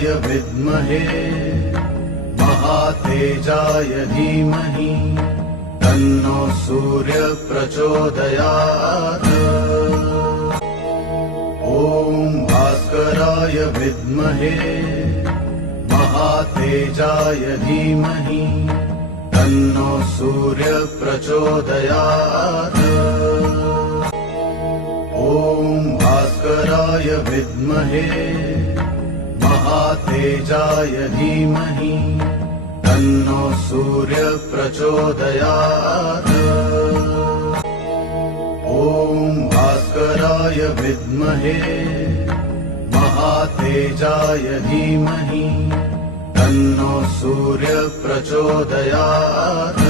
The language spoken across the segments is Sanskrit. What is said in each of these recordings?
भास्कराय विद्महे महातेजाय धीमहि तन्नो सूर्य प्रचोदयात्। ॐ भास्कराय विद्महे महातेजाय धीमहि तन्नो सूर्य प्रचोदयात्। ॐ भास्कराय विद्महे महातेजाय धीमहि तन्नो सूर्य प्रचोदयात्। ॐ भास्कराय विद्महे महातेजाय धीमहि तन्नो सूर्य प्रचोदयात्।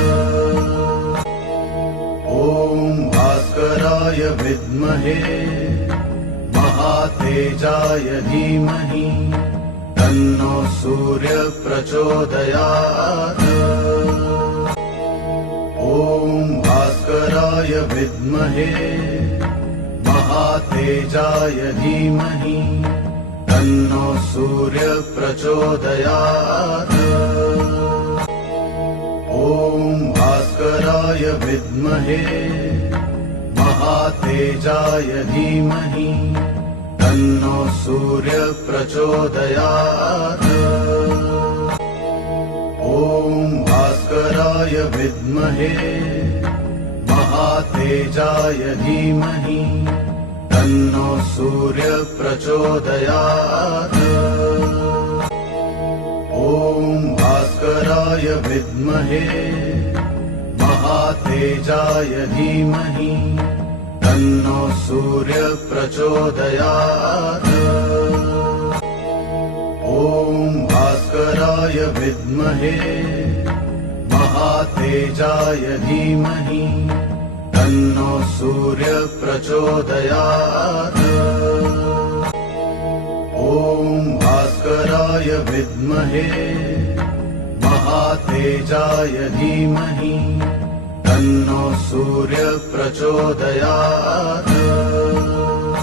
ॐ भास्कराय विद्महे महातेजाय धीमहि तन्नो सूर्य प्रचोदयात्। ॐ भास्कराय विद्महे महातेजाय धीमहि तन्नो सूर्य प्रचोदयात्। ॐ भास्कराय विद्महे महातेजाय धीमहि तन्नो सूर्य प्रचोदयात्। ॐ भास्कराय विद्महे महातेजाय धीमहि तन्नो सूर्य प्रचोदयात्। ॐ भास्कराय विद्महे महातेजाय धीमहि तन्नो सूर्य प्रचोदयात्। ॐ भास्कराय विद्महे महातेजाय धीमहि तन्नो सूर्य प्रचोदयात्। ॐ भास्कराय विद्महे महातेजाय धीमहि तन्नो सूर्य प्रचोदयात्।